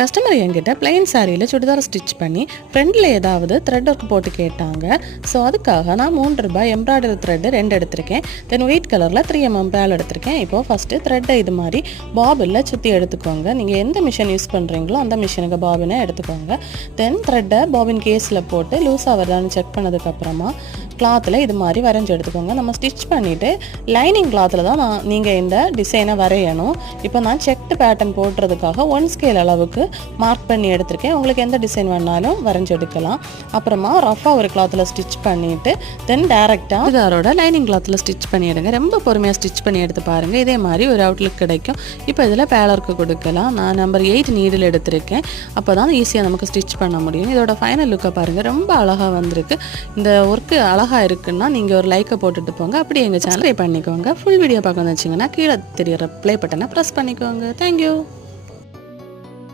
Customer என்கிட்ட plain சாரியில் churidar stitch பண்ணி ஃப்ரண்டில் ஏதாவது த்ரெட் ஒர்க் போட்டு கேட்டாங்க. ஸோ அதுக்காக நான் ₹3 எம்ப்ராய்டரி த்ரெட்டு 2 எடுத்திருக்கேன். தென் ஒயிட் கலரில் 3mm பேல் எடுத்திருக்கேன். இப்போது ஃபஸ்ட்டு த்ரெட்டை இது மாதிரி பாபிளில் சுற்றி எடுத்துக்கோங்க. நீங்கள் எந்த மிஷின் யூஸ் பண்ணுறீங்களோ அந்த மிஷினுக்கு பாபினை எடுத்துக்கோங்க. தென் த்ரெட்டை பாபின் கேஸில் போட்டு லூஸாக வருதான்னு செக் பண்ணதுக்கப்புறமா கிளாத்தில் இது மாதிரி வரைஞ்சி எடுத்துக்கோங்க. நம்ம ஸ்டிச் பண்ணிவிட்டு லைனிங் கிளாத்தில் தான் நீங்கள் இந்த டிசைனை வரையணும். இப்போ நான் செக்டு பேட்டர்ன் போடுறதுக்காக 1 ஸ்கேல் அளவுக்கு மார்க் பண்ணி எடுத்திருக்கேன். உங்களுக்கு எந்த டிசைன் வேணாலும் வரைஞ்சி எடுக்கலாம். அப்புறமா ரஃபாக ஒரு கிளாத்தில் ஸ்டிச் பண்ணிவிட்டு தென் டேரெக்டாக இதோட லைனிங் கிளாத்தில் ஸ்டிச் பண்ணிவிடுங்க. ரொம்ப பொறுமையாக ஸ்டிச் பண்ணி எடுத்து பாருங்கள். இதே மாதிரி ஒரு அவுட்லுக் கிடைக்கும். இப்போ இதில் பேலருக்கு கொடுக்கலாம். நான் நம்பர் 8 நீடில் எடுத்திருக்கேன். அப்போ தான் ஈஸியாக நமக்கு ஸ்டிச் பண்ண முடியும். இதோட ஃபைனல் லுக்கை பாருங்கள், ரொம்ப அழகாக வந்திருக்கு. இந்த ஒர்க்கு அழகாக இருக்குன்னா நீங்கள் ஒரு லைக்கை போட்டுட்டு போங்க. அப்படி எங்கள் சேனல் பண்ணிக்கோங்க. ஃபுல் வீடியோ பார்க்க வச்சுங்கன்னா கீழே தெரியுற ப்ளே பட்டனை ப்ரெஸ் பண்ணிக்கோங்க. தேங்க்யூ.